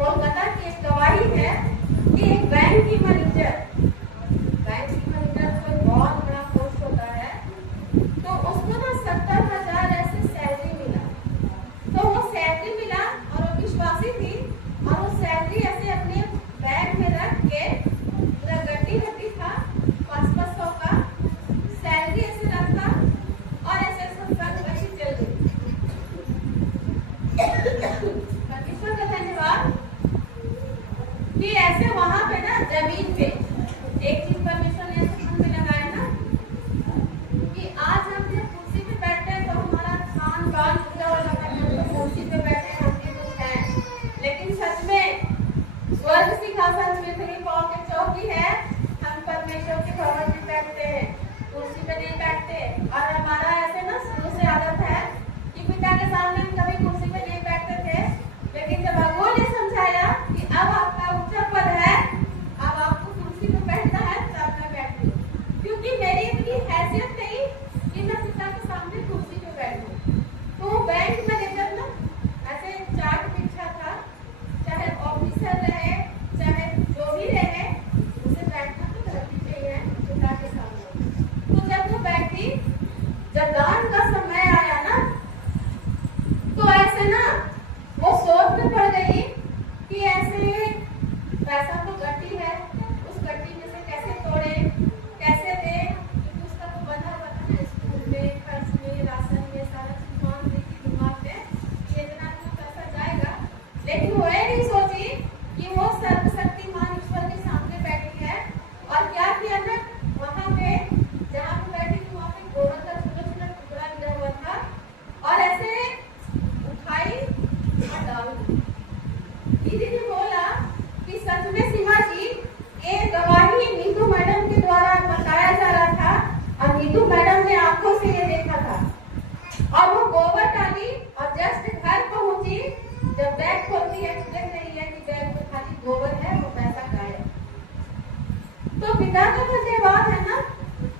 कोलकाता की एक गवाही है कि एक बैंक की मैनेजर कोई बहुत बड़ा पोस्ट होता है, तो उसको ना 70,000 ऐसे सैलरी मिला। तो वो सैलरी मिला और वो विश्वासी थी, और वो सैलरी ऐसे अपने बैग में रख के, पूरा गड्डी था 500 का सैलरी ऐसे रखा और ऐसे सत्संग ऐसी चल गई। परमेश्वर का धन्यवाद कि ऐसे वहां पे ना जमीन पे एक चीज परमेश्वर ने मन में लगाया ना कि आज हम जब कुर्सी पे बैठे हैं तो हमारा खान पान पूरा हो जाता है, तो कुर्सी पे बैठे हैं हम कुछ हैं, लेकिन सच में स्वर्ग सिंहासन पृथ्वी पांव के चौकी है। हम परमेश्वर के भवन में बैठते हैं, कुर्सी पे नहीं बैठते। और हमारा ऐसे ना शुरू से आदत है कि पिता के सामने हम कभी कुर्सी पे नहीं बैठते थे, लेकिन जब भगवान ने समझाया कि अब आपका उच्च पद है, अब आपको कुर्सी पे बैठना है, तब मैं बैठी। क्योंकि मेरी इतनी हैसियत नहीं कि मैं पिता के सामने कुर्सी पे बैठूं। तो बैंक मैनेजर ना ऐसे चार्ट बिछा था, चाहे ऑफिसर रहे चाहे जो भी रहे, उसे बैठना तो धरती पे ही है पिता के सामने। तो जब वो बैठी, जब दान का समय आया ना, तो ऐसे ना वो सोच में पड़ गई कि ऐसे पैसा तो गट्टी है, उस गट्टी में से कैसे तोड़े, कैसे दे, क्योंकि उसका तो बंधा हुआ था ना स्कूल में, खर्च में, राशन में, सारा चीज मान रही थी दिमाग में कि इतना पैसा जाएगा। लेकिन वो ये नहीं सोची कि वो सर्वशक्तिमान ईश्वर के सामने बैठी है। और क्या किया ना, वहां पे जहाँ पे बैठी थी वहां पे गोबर का छोटा छोटा टुकड़ा गिरा हुआ था, और ऐसे उठाई और डाल दी। दीदी ने बोला कि सच में सीमा जी, ये गवाही नीतू मैडम के द्वारा बताया जा रहा था, और नीतू मैडम ने आंखों से ये देखा था। और वो गोबर डाली और जस्ट घर पहुंची, जब बैग खोलती है तो देख रही है कि बैग में खाली गोबर है, वो पैसा गायब। तो पिता का धन्यवाद है ना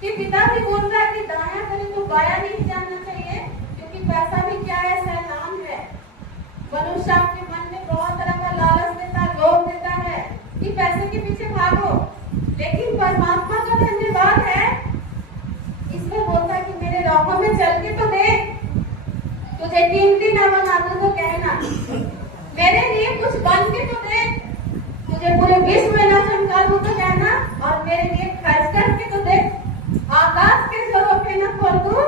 कि पिता भी बोल रहा है कि दाया करे तो बाया नहीं जानना चाहिए, क्योंकि पैसा भी क्या है, सैलान है। मनुष्य आपके मन में बहुत तरह का लालच देता है, लोभ देता है कि पैसे के पीछे भागो, लेकिन परमात्मा का धन्यवाद है, इसमें बोलता है कि मेरे राहों में चल के तो देख, तुझे कीमती ना बना दूं तो कहना, मेरे लिए कुछ बन के तो देख, तुझे पूरे विश्व में ना चमका दूं तो कहना, और मेरे लिए खर्च करके तो देख, आकाश के झरोखे न खोल दूं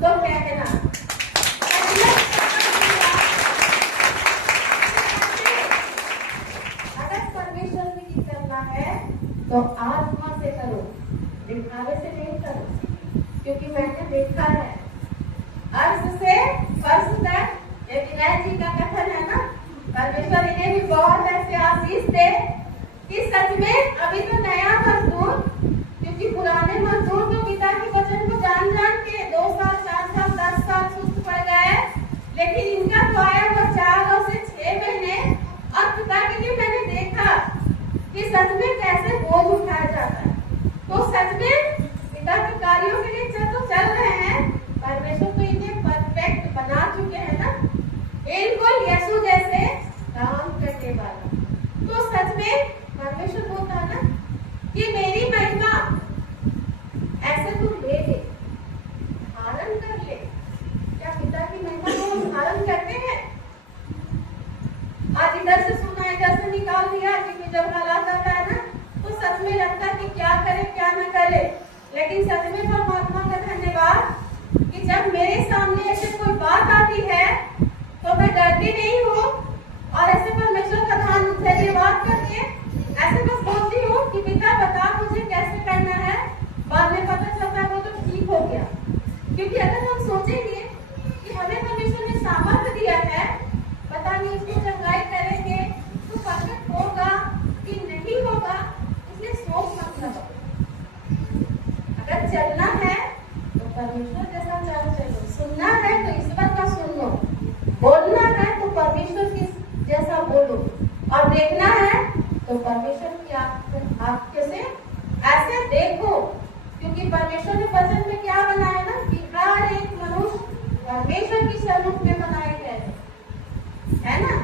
तो कहना। अगर परमेश्वर की करना है तो आत्मा से करो, दिखावे से नहीं करो, क्योंकि मैंने देखा है अर्श से फर्श तक। ये विनय जी का कथन है ना, परमेश्वर इन्हें भी बहुत ऐसे आशीष दे कि सच में अभी तो नया मजदूर, क्योंकि पुराने मजदूर तो पिता के वचन को जान जान के 2 साल 4 साल 10 साल सुस्त पड़ गए, लेकिन इनका तो आया वो 4 से 6 महीने। और पिता के लिए मैंने देखा कि सच में कैसे बोझ उठाया जाता है। तो सच में पिता के कार्यों के लिए तो चल रहे हैं, परमेश्वर तो इन्हें परफेक्ट बना चुके हैं ना, बिल्कुल यीशु जैसे काम करने वाला। तो सच में परमेश्वर बोलता है ना कि मेरी महिमा ऐसे तू ले ले, धारण कर ले। क्या पिता की महिमा को धारण करते हैं? आज इधर से सुना, इधर से निकाल दिया, क्योंकि जब हालात आता है ना तो सच में लगता है कि क्या करे क्या न करे। लेकिन सच में परमात्मा का धन्यवाद कि जब मेरे सामने ऐसे कोई बात आती है तो मैं डरती नहीं हूँ, और ऐसे परमेश्वर का धन्यवाद करके ऐसे बस बोलती हूँ कि पिता बता मुझे कैसे करना है। बाद में पता चलता है वो तो ठीक हो गया, क्योंकि अगर हम सोचेंगे कि हमें परमेश्वर ने सामर्थ्य दिया है, पता नहीं इसको चंगाई करेंगे तो परफेक्ट होगा कि नहीं होगा, इसलिए सोच मत लगाओ। अगर चलना है तो परमेश्वर जैसा चलो, सुनना है तो ईश्वर का सुन लो, बोलना है तो परमेश्वर की जैसा बोलो, और देखना है तो परमेश्वर की आंख से ऐसे देखो, क्योंकि परमेश्वर ने वचन में क्या बनाया ना कि हर एक मनुष्य परमेश्वर की स्वरूप में बनाए गए है ना।